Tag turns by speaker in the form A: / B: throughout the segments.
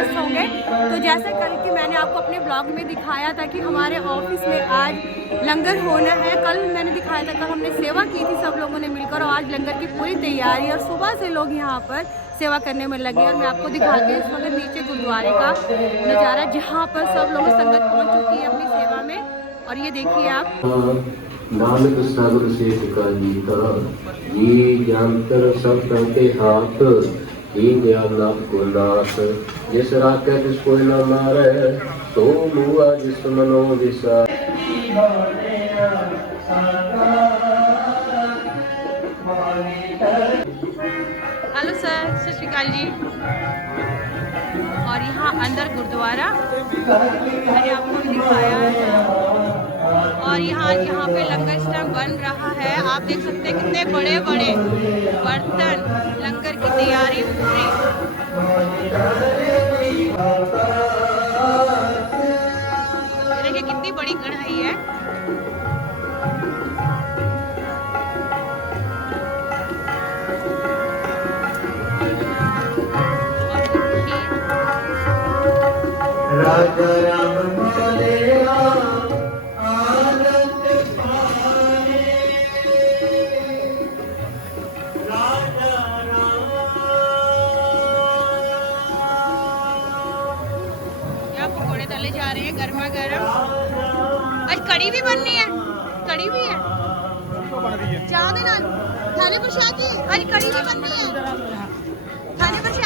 A: व्यवर्स होंगे। तो जैसे कल की मैंने आपको अपने ब्लॉग में दिखाया था कि हमारे ऑफ़िस में आज लंगर होना है। कल मैंने दिखाया था, कल हमने सेवा की थी सब लोगों ने मिलकर और आज लंगर की पूरी तैयारी और सुबह से लोग यहाँ पर सेवा करने में लगे और मैं आपको दिखाती हूँ इस वक्त नीचे गुरुद्वारे का नज़ारा, जहाँ पर सब लोग संगत पहुँच चुकी है अपनी सेवा में। और ये देखिए आप।
B: नानक सागर से जी का ये जानकर सब करते हाथ। दीन दयाल को नाथ जिस राख जिसको न मारे तो मुआ जिस मनो
A: हेलो सर, सत श्रीकाल जी। और यहाँ अंदर गुरुद्वारा, मैंने आपको दिखाया है। और यहाँ यहाँ पे लंगर इस बन रहा है। आप देख सकते हैं कितने बड़े बड़े बर्तन लंगर की तैयारी पूरी। देखिए कितनी बड़ी कढ़ाई है।
C: राजा राम
A: ਗਰਮਾ ਗਰਮ। ਅੱਜ ਕੜੀ ਵੀ ਬਣਨੀ ਹੈ। ਕੜੀ ਵੀ ਹੈ। ਚਾਹ ਦੇ ਨਾਲ। ਥਾਲੇ ਪ੍ਰਸ਼ਾਦ ਜੀ ਅੱਜ ਕੜੀ ਵੀ ਬਣਨੀ ਹੈ। ਥਾਲੇ ਪ੍ਰਸ਼ਾਦ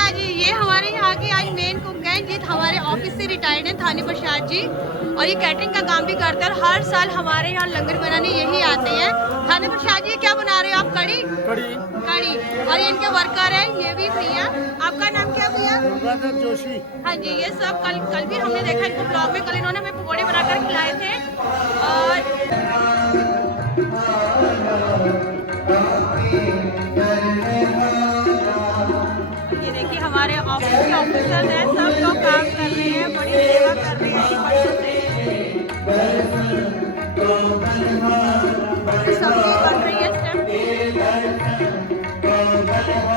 A: ये हमारे यहाँ के आज मेन कुक हैं ये हमारे ऑफ़िस से रिटायर्ड हैं थाने प्रसाद जी। और ये कैटरिंग का काम भी करते हैं और हर साल हमारे यहाँ लंगर बनाने यही आते हैं। थाने प्रसाद जी क्या बना रहे हो आप कड़ी
D: कड़ी
A: कड़ी और ये इनके वर्कर हैं ये भी भैया आपका नाम क्या भैया?
D: जोशी।
A: हाँ जी ये सब कल कल भी हमने देखा इनको ब्लॉग में। कल इन्होंने हमें पकौड़े बनाकर खिलाए थे। और ऑफिसर हैं सब लोग काम कर रहे हैं बड़ी सेवा कर रहे हैं बच्चों से रही है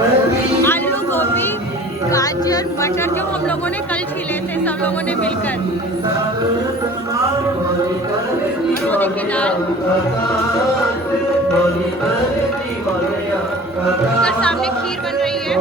A: आलू गोभी, गाजर, मटर जो हम लोगों ने कल छीले थे, सब लोगों ने मिलकर। दाल। सामने खीर बन रही है।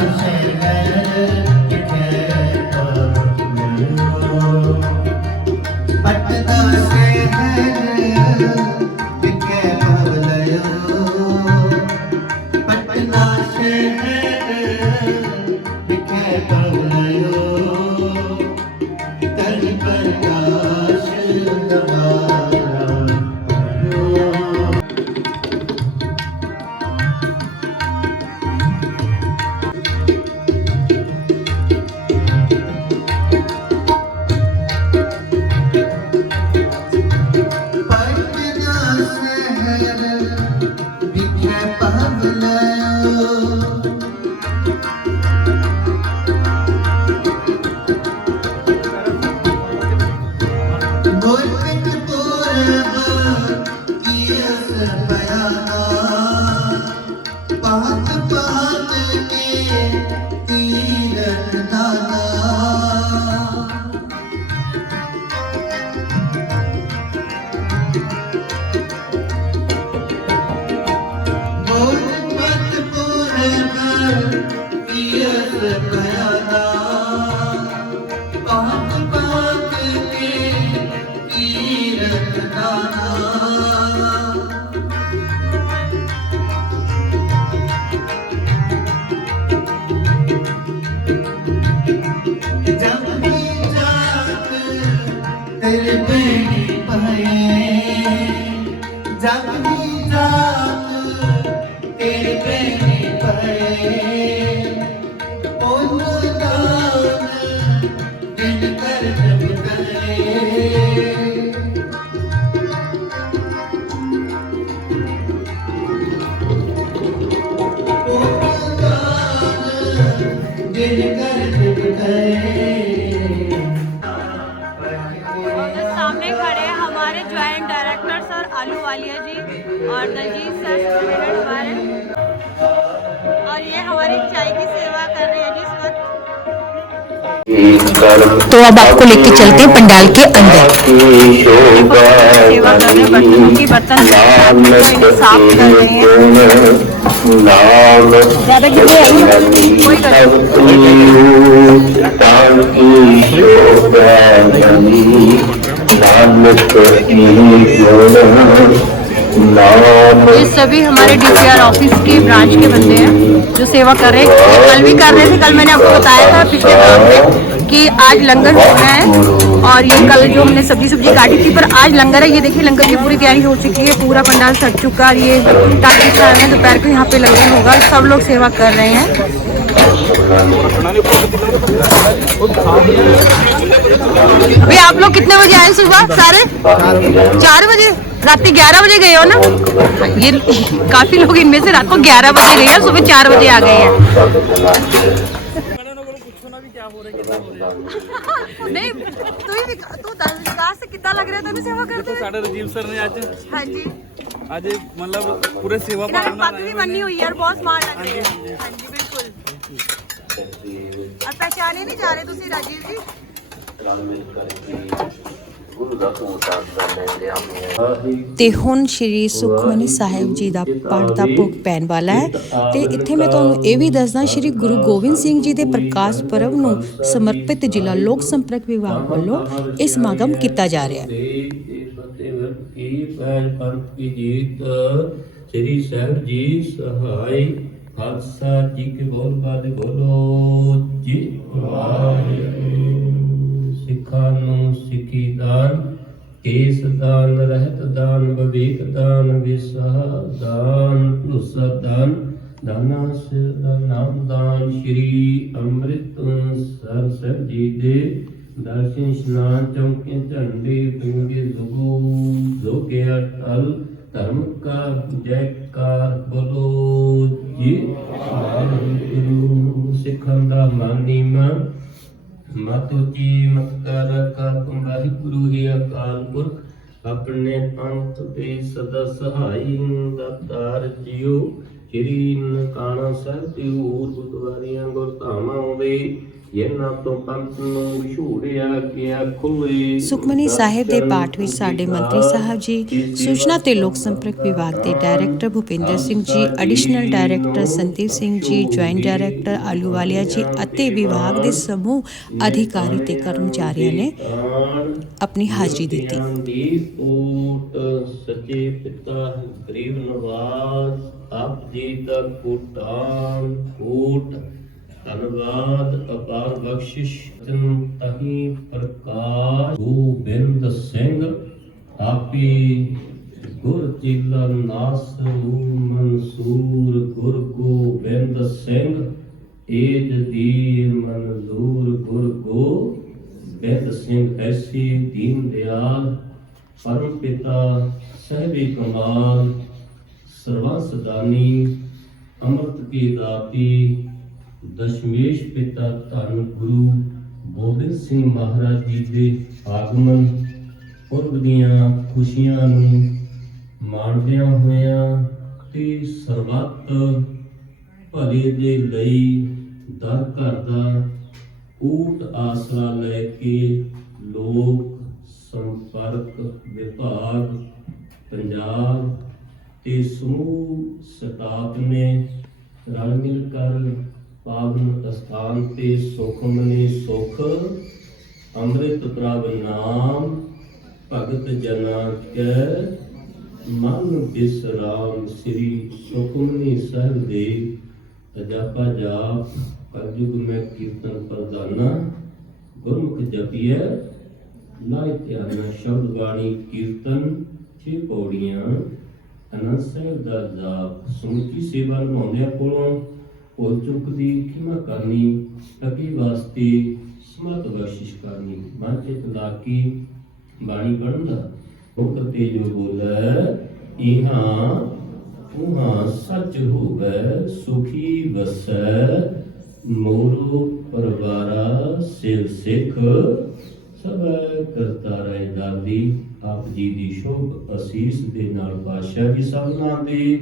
A: حسنا Baby. आलू वालिया जी और दलजीत सर स्टूडेंट हमारे और ये हमारी चाय की सेवा कर रहे हैं जिस वक्त।
D: तो अब आपको लेके चलते हैं पंडाल के अंदर।
A: सेवा कर रहे हैं बर्तनों की बर्तन। साफ़ कर रहे हैं। ये सभी हमारे डीपीआर ऑफ़िस के ब्रांच के बंदे हैं, जो सेवा कर रहे हैं। कल भी कर रहे थे, कल मैंने आपको बताया था पिछले ब्लॉग में कि आज लंगर होना है और ये कल जो हमने सब्ज़ी सब्ज़ी काटी थी, पर आज लंगर है। ये देखिए, लंगर की पूरी तैयारी हो चुकी है, पूरा पंडाल सज चुका है, ये रहे हैं, दोपहर को यहाँ पे लंगर होगा, सब लोग सेवा कर रहे हैं। भाई आप लोग कितने बजे आए सुबह? सारे? चार बजे? रात के ग्यारह बजे गए हो ना? ये काफ़ी लोग इनमें से रात को ग्यारह बजे गए सुबह चार बजे आ गए हैं। हाँ हाँ पहचाने नहीं जा रहे राजीव जी?
D: ਤੇ ਹੁਣ ਸ਼੍ਰੀ ਸੁਖਮਨੀ ਸਾਹਿਬ ਜੀ ਦਾ ਪਾਠ ਦਾ ਭੋਗ ਪੈਣ ਵਾਲਾ ਹੈ। ਤੇ ਇੱਥੇ ਮੈਂ ਤੁਹਾਨੂੰ ਇਹ ਵੀ ਦੱਸਦਾ ਸ਼੍ਰੀ ਗੁਰੂ ਗੋਬਿੰਦ ਸਿੰਘ ਜੀ ਦੇ ਪ੍ਰਕਾਸ਼ ਪਰਵ ਨੂੰ ਸਮਰਪਿਤ ਜ਼ਿਲ੍ਹਾ ਲੋਕ ਸੰਪਰਕ ਵਿਭਾਗ ਵੱਲੋਂ ਇਹ ਸਮਾਗਮ ਕੀਤਾ ਜਾ ਰਿਹਾ ਹੈ।
B: ਸ੍ਰੀ ਸਾਹਿਬ ਜੀ ਸਹਾਈ ਖਾਲਸਾ ਜੀ ਕੇ ਬੋਲ ਬਾਲੇ ਬੋਲੋ। ਜੀ ਵਾਹਿਗੁਰੂ। ਸਿੱਖਾਂ ਨੂੰ ਸਿੱਖੀ ਦਾਨ, ਕੇਸ ਦਾਨ, ਰਹਿਤ ਦਾਨ, ਵਿਵੇਕ ਦਾਨ ਵਿਸਾ ਦਾਨ, ਭਰੋਸਾ ਦਾਨ, ਦਾਨਾ ਸਿਰ ਨਾਮ ਦਾਨ, ਸ਼੍ਰੀ ਅੰਮ੍ਰਿਤ ਸਰ ਸਾਹਿਬ ਜੀ ਦੇ ਦਰਸ਼ਨ ਇਸ਼ਨਾਨ ਚੌਂਕੇ ਝੰਡੇ ਪਿੰਗੇ ਜ਼ੁਗੂ ਜ਼ੋਗਿਆ ਟਲ ਧਰਮ ਕਾ ਜੈਕਾਰ ਬੋਲੋ ਜੀ। ਵਾਹਿਗੁਰੂ ਸਿੱਖਾਂ ਦਾ ਮਾਨੀ ਮਨ ਮਤੁ ਜੀ ਮਤ ਕਾ ਤੁਮ ਵਾਹਿਗੁਰੂ ਹੀ ਅਕਾਲ ਪੁਰਖ, ਆਪਣੇ ਪੰਥ ਦੇ ਸਦਾ ਸਹਾਈ ਦਾਤਾਰ ਜੀਓ ਸ੍ਰੀ ਨਨਕਾਣਾ ਸਾਹਿਬ ਦੇ ਹੋਰ ਗੁਰਦੁਆਰਿਆਂ ਗੁਰਧਾਮਾਂ ਦੇ
D: ਸੁਖਮਨੀ ਸਾਹਿਬ ਦੇ ਪਾਠ ਵਿੱਚ ਸਾਡੇ ਮੰਤਰੀ ਸਾਹਿਬ ਜੀ ਸੂਚਨਾ ਤੇ ਲੋਕ ਸੰਪਰਕ ਵਿਭਾਗ ਦੇ director Bhupinder Singh ji additional director Sandeep Singh ji joint director Ahluwalia ਜੀ ਅਤੇ ਵਿਭਾਗ ਦੇ ਸਮੂਹ ਅਧਿਕਾਰੀ ਤੇ ਕਰਮਚਾਰੀਆਂ ਨੇ ਆਪਣੀ ਹਾਜ਼ਰੀ ਦਿੱਤੀ।
B: ਸੱਚੇ ਪਿਤਾ ਗਰੀਬ ਨਵਾਜ਼ ਆਪ ਜੀ ਦਾ ਕੋਟਾਨ ਕੋਟ ਧੰਨਵਾਦ ਅਪਾਰ ਬਖਸ਼ਿਸ਼ ਜਨ ਤਹੀ ਪ੍ਰਕਾਸ਼। ਗੋਬਿੰਦ ਸਿੰਘ, ਆਪੀ ਗੁਰ ਚੀਲਾ ਨਾਸਰੂ ਮਨਸੂਰ। ਗੁਰ ਗੋਬਿੰਦ ਸਿੰਘ, ਏਜ ਦੀ ਮਨਜ਼ੂਰ। ਗੁਰ ਗੋਬਿੰਦ ਸਿੰਘ, ਐਸੀ ਦੀਨ ਦਿਆਲ। ਪਰਮ ਪਿਤਾ, ਸਹਿਬੀ ਕਮਾਲ। ਸਰਵੰਸਦਾਨੀ, ਅੰਮ੍ਰਿਤ ਕੀ ਦਾਤੀ। ਦਸ਼ਮੇਸ਼ ਪਿਤਾ ਧੰਨ ਗੁਰੂ ਗੋਬਿੰਦ ਸਿੰਘ ਮਹਾਰਾਜ ਜੀ ਦੇ ਆਗਮਨ, ਪੁਰਬ ਦੀਆਂ ਖੁਸ਼ੀਆਂ ਨੂੰ ਮਾਣਦਿਆਂ ਹੋਇਆਂ ਤੇ ਸਰਬੱਤ ਭਲੇ ਦੇ ਲਈ ਦਰ ਘਰ ਦਾ ਊਟ ਆਸਰਾ ਲੈ ਕੇ ਲੋਕ ਸੰਪਰਕ ਵਿਭਾਗ, ਪੰਜਾਬ ਤੇ ਸਮੂਹ ਸਟਾਫ ਨੇ ਰਲ ਮਿਲ ਕਰ ਪਾਵਨ ਅਸਥਾਨ ਤੇ ਸੁਖਮਨੀ ਸੁਖ, ਅੰਮ੍ਰਿਤ ਪ੍ਰਭ ਨਾਮ, ਭਗਤ ਜਨਾ ਕੈ, ਮਨ ਬਿਸਰਾਮ ਸ੍ਰੀ ਸੁਖਮਨੀ ਸਾਹਿਬ ਦੇ ਅਜਾਪਾ ਜਾਪ ਕਲਯੁਗ ਮੈਂ ਕੀਰਤਨ ਪ੍ਰਦਾਨਾ ਗੁਰਮੁਖ ਜਪੀਐ, ਲਾਇ ਧਿਆਨ ਸ਼ਬਦ ਬਾਣੀ ਕੀਰਤਨ, ਛੇ ਪੌੜੀਆਂ, ਅਨੰਦ ਸਾਹਿਬ ਦਾ ਜਾਪ, ਸਮੁੱਚੀ ਸੇਵਾ ਨਿਭਾਉਂਦਿਆਂ ਕੋਲੋਂ ਉਹ ਚੁੱਕ ਦੀ ਖਿਮਾ ਕਰਨੀ ਅੱਗੇ ਵਾਸਤੇ ਸਮਤ ਬਖਸ਼ਿਸ਼ ਕਰਨੀ। ਮਨ ਚਿਤ ਲਾ ਬਾਣੀ ਪੜਨ ਦਾ ਹੁਕਮ ਤੇ ਜੋ ਬੋਲੇ, ਇਹਾਂ ਉਹਾਂ ਸੱਚ ਹੋਵੇ, ਸੁਖੀ ਵਸੈ। ਮੋਰੋ ਪਰਵਾਰਾ ਸਿਰ ਸਿੱਖ, ਸਭੈ ਕਰਤਾ ਰਹਿ ਦਾਦੀ। ਆਪ ਜੀ ਦੀ ਸ਼ੋਭ ਅਸੀਸ ਦੇ ਨਾਲ ਪਾਤਸ਼ਾਹ ਜੀ ਸਭਨਾਂ ਦੇ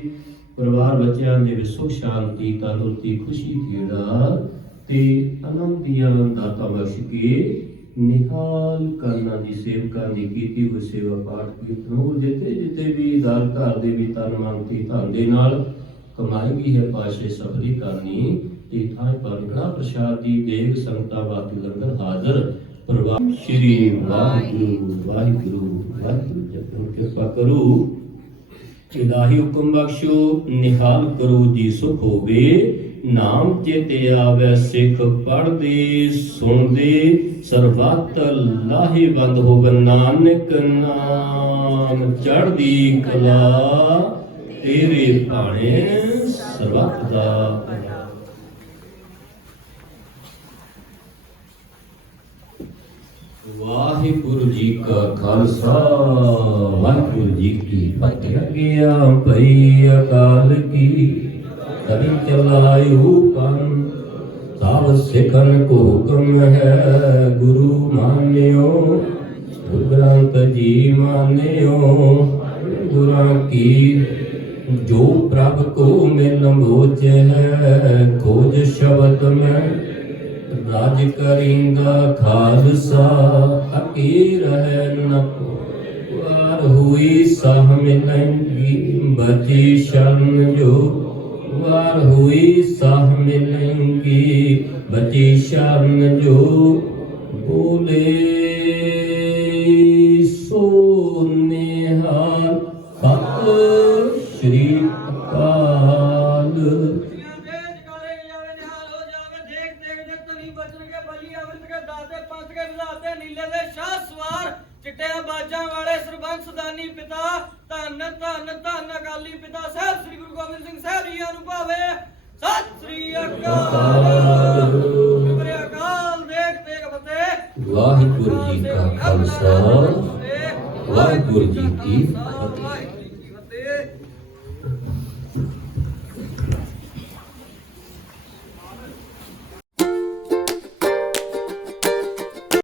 B: ਪਰਿਵਾਰ ਬੱਚਿਆਂ ਦੇ ਵਿੱਚ ਸੁਖ, ਸ਼ਾਂਤੀ, ਤੰਦਰੁਸਤੀ, ਖੁਸ਼ੀ ਖੇੜਾ ਤੇ ਆਨੰਦ ਦੀਆਂ ਦਾਤਾ ਬਖਸ਼ ਕੇ ਨਿਹਾਲ ਕਰਨਾ ਦੀ ਸੇਵਕਾਂ ਦੀ ਕੀਤੀ ਹੋਈ ਸੇਵਾ ਪਾਠ ਕੀਰਤਨ ਉਹ ਜਿੱਤੇ ਜਿੱਤੇ ਵੀ ਦਰ ਘਰ ਦੇ ਵੀ ਤਨ, ਮਨ ਤੇ ਧਨ ਦੇ ਨਾਲ ਕਮਾਈ ਵੀ ਹੈ, ਪਾਸ਼ੇ ਸਫਲੀ ਕਰਨੀ ਤੇ ਥਾਂ ਪਰ ਗਣਾ ਪ੍ਰਸ਼ਾਦ ਦੀ ਦੇਵ ਸੰਗਤਾਂ ਵਾਸਤੇ ਲੰਗਰ ਹਾਜ਼ਰ। ਪ੍ਰਵਾਹ ਸ਼੍ਰੀ ਵਾਹਿਗੁਰੂ ਵਾਹਿਗੁਰੂ ਵਾਹਿਗੁਰੂ ਜਪਨ ਕਿਰਪਾ ਕਰੋ। ਇਲਾਹੀ ਹੁਕਮ ਬਖਸ਼ੋ, ਨਿਹਾਲ ਕਰੋ ਜੀ ਸੁਖ ਹੋਵੇ, ਨਾਮ ਚੇਤੇ ਆਵੇ ਸਿੱਖ ਪੜਦੇ ਸੁਣਦੇ, ਸਰਬੱਤ ਲਾਹੇ ਬੰਦ ਹੋਵੇ ਨਾਨਕ ਨਾਮ ਚੜਦੀ ਕਲਾ ਤੇਰੇ ਭਾਣੇ ਸਰਬੱਤ ਦਾ ਵਾਹਿਗੁਰੂ ਜੀ ਕਾ ਖਾਲਸਾ, ਵਾਹਿਗੁਰੂ ਜੀ ਕੀ ਫਤਿਹ। ਗਿਆ ਭਈ ਅਕਾਲ ਕੀ ਕਰੀ ਚਲਾਇਓ ਪੰਨ। ਸਭ ਸਿਖਨ ਕੋ ਹੁਕਮ ਹੈ, ਗੁਰੂ ਮਾਨਿਓ। ਗੁਰੂ ਗ੍ਰੰਥ ਜੀ ਮਾਨਿਓ, ਗੁਰਾਂ ਕੀ। ਜੋ ਪ੍ਰਭ ਕੋ ਮਿਲ ਮੋਚ ਹੈ, ਖੋਜ ਸ਼ਬਦ ਮੈਂ ਰਾਜ ਕਰਿੰਗਾ ਖਾਲਸਾ ਅਕੀ ਰਹਿ ਨ ਵਾਰ ਹੋਈ ਸਾਹ ਮਿਲੰਗੀ ਬਚੀ ਸ਼ਰਨ ਜੋ। ਵਾਰ ਹੋਈ ਸਾਹ ਮਿਲੰਗੀ ਬਚੀ ਸ਼ਰਨ ਜੋ। ਬੋਲੇ
E: ਧੰਨ ਧੰਨ ਧੰਨ ਅਕਾਲੀ ਪਿਤਾ ਸਾਹਿਬ ਸ੍ਰੀ ਗੁਰੂ ਗੋਬਿੰਦ ਸਿੰਘ ਸਾਹਿਬ ਜੀ ਨੂੰ ਭਾਵੇ। ਸਤਿ ਸ੍ਰੀ ਅਕਾਲ। ਗੁਰੂ ਅਕਾਲ ਦੇਖ ਦੇਖ ਫਤਿਹ।
B: ਵਾਹਿਗੁਰੂ ਜੀ ਕਾ ਖਾਲਸਾ ਵਾਹਿਗੁਰੂ ਜੀ ਕੀ ਫਤਿਹ।